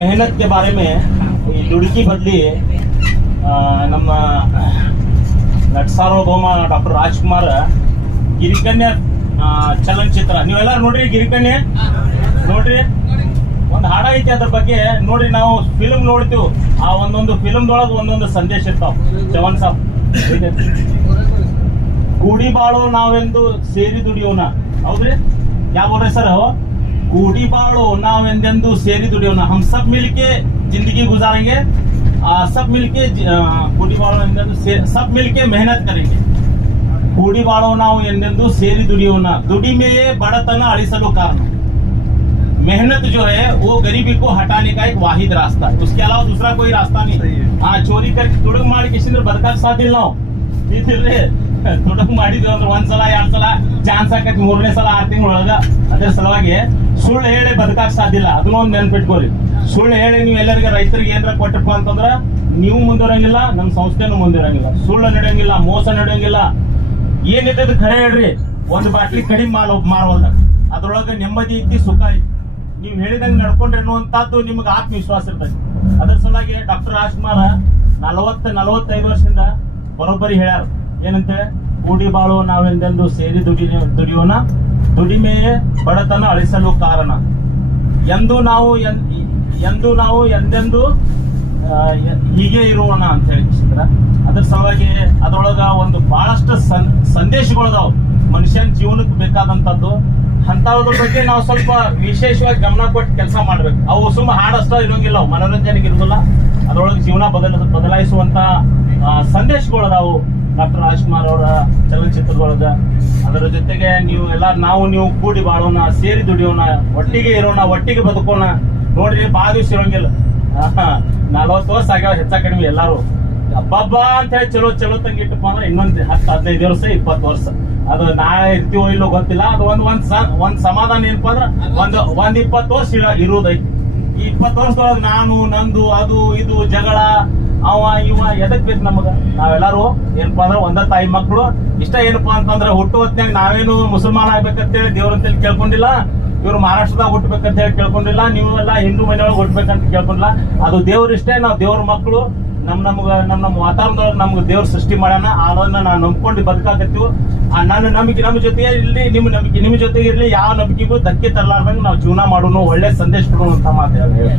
मेहनत के बारे में ದುಡುಕಿ ಬದಲಿ ನಮ್ಮ ನಟ ಸಾರ್ವಭೌಮ ಡಾಕ್ಟರ್ ರಾಜ್ಕುಮಾರ್ ಗಿರಿಕನ್ಯಾ ಚಲನಚಿತ್ರ ನೀವೆಲ್ಲರೂ ನೋಡ್ರಿ. ಗಿರಿಕನ್ಯಾ ನೋಡ್ರಿ, ಒಂದು ಹಾಡ ಐತಿ ಅದ್ರ ಬಗ್ಗೆ ನೋಡ್ರಿ. ನಾವು ಫಿಲ್ಮ್ ನೋಡ್ತೀವಿ, ಆ ಒಂದೊಂದು ಫಿಲ್ಮ್ದೊಳಗೆ ಒಂದೊಂದು ಸಂದೇಶ ಇರ್ತಾವ. ಚವನ್ ಸಾಬ್ ಕೂಡಿ ಬಾಳೋ ನಾವೆಂದು ಸೇರಿ ದುಡಿಯೋಣ. ಹೌದ್ರಿ, क्या बोल रहे सर हो? कूड़ी बाड़ो नावेंदेंदु सेरी दुडियोना. हम सब मिलके जिंदगी गुजारेंगे, सब मिलके कूड़ी बाड़ो सब मिलके मेहनत करेंगे. कूड़ी बाड़ो नाव ಎಂದೆಂದು ಸೇರಿ ದುಡಿಯೋಣ. ದುಡಿಮೆಯೇ ಬಡತನ ಅಳಿಸಲು ಕಾರಣ. मेहनत जो है वो गरीबी को हटाने का एक वाहिद रास्ता है, उसके अलावा दूसरा कोई रास्ता नहीं. हाँ, चोरी करके ತುಡುಗು ಮಾಡಿ ಕಿಸಿಂದ್ರೆ ಬದುಕಕ್ಕೆ ಸಾಧ್ಯ ಇಲ್ಲ. ನಾವು ತುಡುಗು ಮಾಡಿದ್ವಿ ಅಂದ್ರೆ ಒಂದ್ಸಲ ಎರಡ್ ಸಲ ಚಾನ್ಸ್ ಆಕೈತಿ, ಮೂರನೇ ಸಲ 6 ತಿಂಗಳೊಳಗ. ಅದ್ರ ಸಲುವಾಗಿ ಸುಳ್ಳು ಹೇಳಿ ಬದುಕಕ್ಕೆ ಸಾಧ್ಯ ಇಲ್ಲ. ಅದನ್ನೊಂದು ನೆನ್ಪಿಟ್ಕೋರಿ. ಸುಳ್ಳು ಹೇಳಿ ನೀವು ಎಲ್ಲರಿಗೆ ರೈತರಿಗೆ ಏನಾರ ಕೊಟ್ಟಪ್ಪ ಅಂತಂದ್ರ ನೀವು ಮುಂದಿರಂಗಿಲ್ಲ, ನಮ್ಮ ಸಂಸ್ಥೆನೂ ಮುಂದಿರಂಗಿಲ್ಲ. ಸುಳ್ಳು ನಡೆಯಂಗಿಲ್ಲ, ಮೋಸ ನಡೆಯಂಗಿಲ್ಲ. ಏನಿದ್ದದು ಖರೆ ಹೇಳ್ರಿ. ಒಂದು ಬಾಟ್ಲಿ ಕಡಿಮೆ ಮಾರೋಲ್ಲ, ಅದ್ರೊಳಗೆ ನೆಮ್ಮದಿ ಐತಿ, ಸುಖ ಐತಿ. ನೀವು ಹೇಳಿದಂಗೆ ನಡ್ಕೊಂಡ್ರೆ ಅನ್ನುವಂಥದ್ದು ನಿಮ್ಗೆ ಆತ್ಮವಿಶ್ವಾಸ ಇರ್ತದೆ. ಅದ್ರ ಸಲುವಾಗಿ ಡಾಕ್ಟರ್ ರಾಜ್ಕುಮಾರ್ 40-45 ವರ್ಷದಿಂದ ಬರೋಬ್ಬರಿ ಹೇಳ್ಯಾರ. ಏನಂತೇಳಿ, ಕೂಡಿ ಬಾಳೋ ನಾವೆಂದೆಂದು ಸೇರಿ ದುಡಿಯೋಣ, ದುಡಿಮೆಯೇ ಬಡತನ ಅಳಿಸಲು ಕಾರಣ. ಎಂದು ನಾವು ಎಂದೆಂದು ಹೀಗೆ ಇರೋಣ ಅಂತ ಹೇಳಿದ್ರ. ಅದ್ರ ಸಲುವಾಗಿ ಅದ್ರೊಳಗ ಒಂದು ಬಹಳಷ್ಟು ಸಂದೇಶಗಳದಾವ ಮನುಷ್ಯನ ಜೀವನಕ್ಕೆ ಬೇಕಾದಂತದ್ದು. ಅಂತದ್ರ ಬಗ್ಗೆ ನಾವು ಸ್ವಲ್ಪ ವಿಶೇಷವಾಗಿ ಗಮನ ಕೊಟ್ಟು ಕೆಲಸ ಮಾಡ್ಬೇಕು. ಅವು ಸುಮ್ಮ ಹಾಡಷ್ಟ ಇರೋಂಗಿಲ್ಲ, ಅವು ಮನೋರಂಜನೆಗೆ ಇರೋದಿಲ್ಲ. ಅದ್ರೊಳಗೆ ಜೀವನ ಬದಲಾಯಿಸುವಂತ ಸಂದೇಶಗಳದಾವು ಡಾಕ್ಟರ್ ರಾಜ್ಕುಮಾರ್ ಅವರ ಚಲನಚಿತ್ರದೊಳಗ. ಅದರ ಜೊತೆಗೆ ನೀವು ಕೂಡಿ ಬಾಳೋಣ, ಸೇರಿ ದುಡಿಯೋಣ, ಒಟ್ಟಿಗೆ ಇರೋಣ, ಒಟ್ಟಿಗೆ ಬದುಕೋಣ. ನೋಡ್ರಿ, ಬಾಳ ದಿವ್ಸ ಇರೋಂಗಿಲ್ಲ. 40 ವರ್ಷ ಆಗ್ಯಾವ ಹೆಚ್ಚ ಕಡಿಮೆ. ಎಲ್ಲಾರು ಹಬ್ಬ ಅಂತ ಹೇಳಿ ಚಲೋ ತಂಗಿ ಇಟ್ಟಪ್ಪ ಅಂದ್ರೆ ಇನ್ನೊಂದು 10-15 ವರ್ಷ 20 ವರ್ಷ ಅದು ನಾಳೆ ಇರ್ತೀವೋ ಇಲ್ಲೋ ಗೊತ್ತಿಲ್ಲ. ಅದು ಒಂದ್ ಸಮಾಧಾನ ಏನಪ್ಪ ಅಂದ್ರ ಒಂದ್ 20 ವರ್ಷ ಇರುವುದೈತಿ. ಈ 20 ವರ್ಷದೊಳಗೆ ನಾನು ನಂದು ಅದು ಇದು ಜಗಳ ಅವ ಇವ ಎದಕ್ ಬೇಕು ನಮಗ? ನಾವೆಲ್ಲಾರು ಏನಪ್ಪಾ ಅಂದ್ರ ಒಂದ ತಾಯಿ ಮಕ್ಕಳು. ಇಷ್ಟ ಏನಪ್ಪಾ ಅಂತಂದ್ರ ಹುಟ್ಟು ಹೊತ್ನಾಗ ನಾವೇನು ಮುಸಲ್ಮಾನ್ ಆಗ್ಬೇಕಂತೇಳಿ ದೇವ್ರಂತೇಳಿ ಕೇಳ್ಕೊಂಡಿಲ್ಲ. ಇವ್ರು ಮಹಾರಾಷ್ಟ್ರದಾಗ ಹುಟ್ಟಬೇಕಂತ ಹೇಳಿ ಕೇಳ್ಕೊಂಡಿಲ್ಲ. ನೀವೆಲ್ಲ ಹಿಂದೂ ಮನೆಯೊಳಗೆ ಹುಟ್ಟಬೇಕಂತ ಕೇಳ್ಕೊಂಡಿಲ್ಲ. ಅದು ದೇವ್ರ ಇಷ್ಟೇ. ನಾವು ದೇವ್ರ ಮಕ್ಕಳು. ನಮ್ಮ ವಾತಾವರಣದೊಳಗೆ ನಮ್ಗೆ ದೇವ್ರ ಸೃಷ್ಟಿ ಮಾಡ್ಯಾನ. ಅದನ್ನ ನಾವು ನಂಬ್ಕೊಂಡು ಬದುಕಾಕತ್ತೀವಿ. ನನ್ನ ನಂಬಿಕೆ ನಮ್ಮ ಜೊತೆಗೆ ಇರ್ಲಿ, ನಿಮ್ಮ ನಂಬಿಕೆ ನಿಮ್ಮ ಜೊತೆಗೆ ಇರ್ಲಿ. ಯಾವ ನಂಬಿಕೆಗೂ ಧಕ್ಕೆ ತರಲಾರ್ದಂಗೆ ನಾವು ಜೀವನ ಮಾಡೋಣ, ಒಳ್ಳೆ ಸಂದೇಶ ಕೊಡೋಣ ಅಂತ ಮಾತು ಹೇಳಿ.